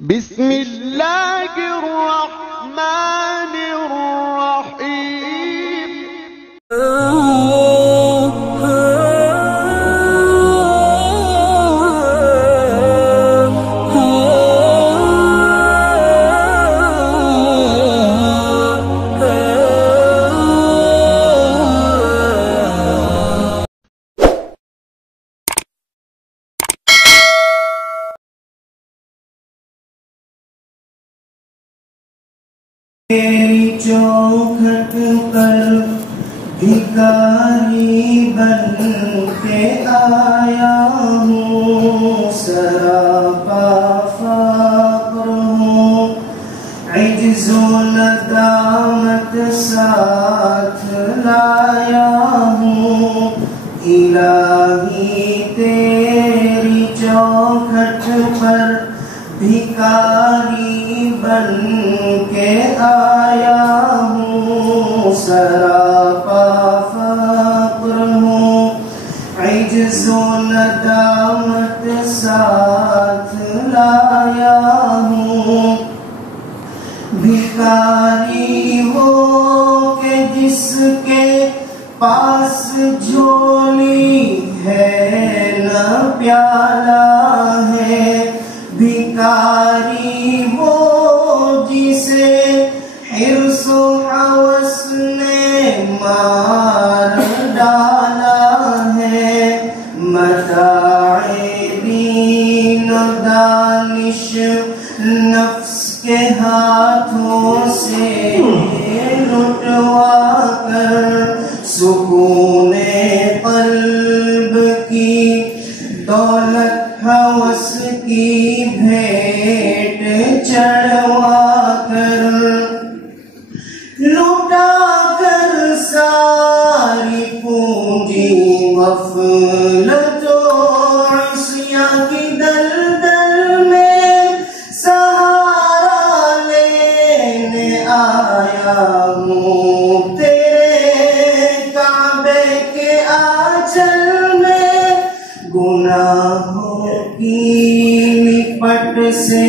बिस्मिल्लाहिर्रहमानिर्रहीम। तेरी चौखट पर भिखारी बन के आया हूँ, सरापा फ़क़्र हूँ, इज्ज़ो नदामत साथ लाया हूँ। इलाही तेरी चौखट पर भिखारी बन के आया हूँ, सरापा फ़क़्र हूँ, इज्ज़ो नदामत साथ लाया हूँ। भिखारी हो के जिसके पास झोली है न प्याला है, भिखारी वो जिसे हिर्सो हवस ने मार डाला है। मताए दीन दानिश नफ्स के हाथों से लुटवा कर, सुकूने क़ल्ब की दौलत हवस की भेंट चढ़वा कर, लुटा कर सारी पूंजी गफलतो आसिया की दलदल में सहारा लेने आया हूँ। तेरे काबे के आंचल में गुनाहों की लिपट से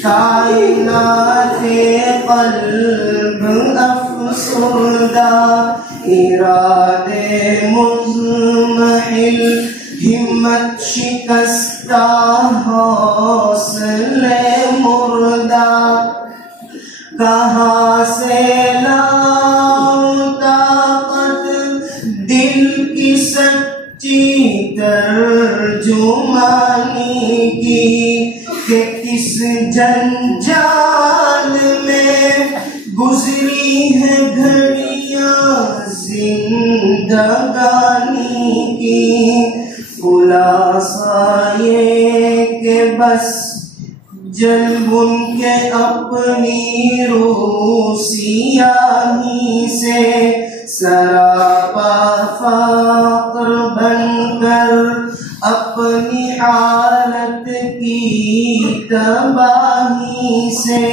कायनाते क़ल्ब अफ़सुरदा, इरादे मुज़महिल हिम्मत शिकस्ता, हौसले मुर्दा। कहाँ से लाऊं ताक़त दिल की सच्ची तर्जुमानी की, कि किस जंजाल में गुजरी है घड़ियां जिंदगानी की। खुलासा ये के बस जल्ब उनके अपनी रूसियाही से, सरापा फ़क़्र बनकर अपनी हालत की तबाही से,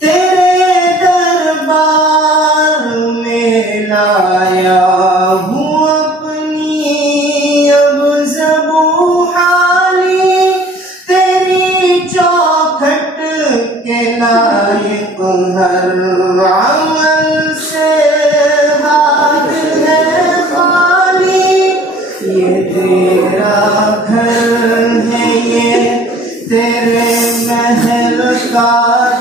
तेरे दरबार में लाया हूँ अपनी अब ज़बू हाली। तेरी चौखट के लायक हर अमल से हाथ है खाली। ये तेरा घर है, ये तेरे महल का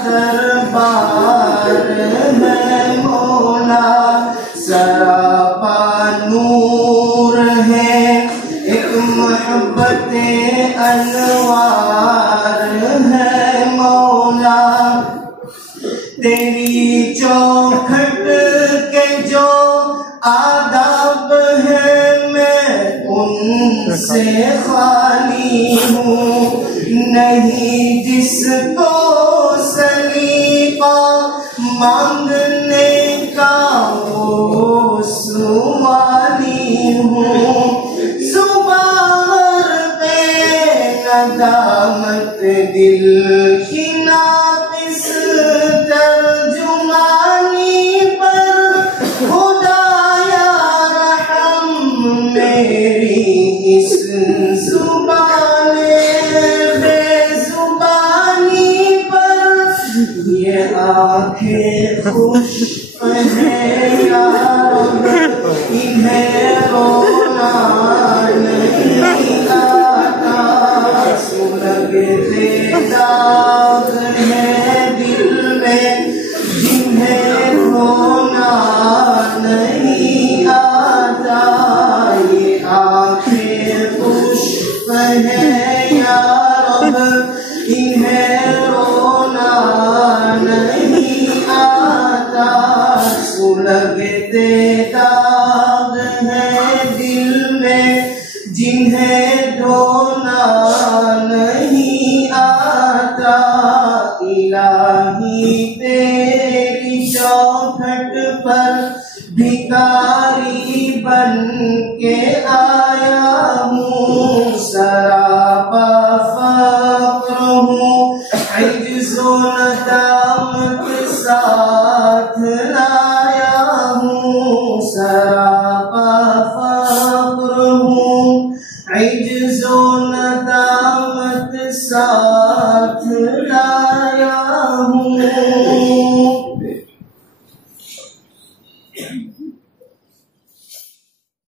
दरबार है मौला, सरापा नूर है, एक मोहब्बते अनवार है मौला। तेरी चौखट के जो आदाब है मैं उनसे खाली हूँ, नहीं जिसको सलीका मांगने का वो सुवाली हूँ। ज़ुबान पे नदामत दिल की नाक़िस तर्जुमानी पर, खुदाया रहम मेरी इस ज़ुबान बेज़ुबान आंखें खुश्क है या रब, इन्हें रोना नहीं आता। सुलगते दाग है दिल में, जिन्हें धोना नहीं आता। ये आंखें खुश्क है या रब, इन्हें रोना नहीं आता। सुलगते दाग है दिल में, जिन्हें धोना नहीं आता। इलाही तेरी चौखट पर भिखारी बन के आया हूँ। सरापा फक्र हूँ, इज्ज़ो नदामत साथ लाया हूँ। सरापा फक्र हूँ, इज्ज़ो नदामत साथ लाया हूँ।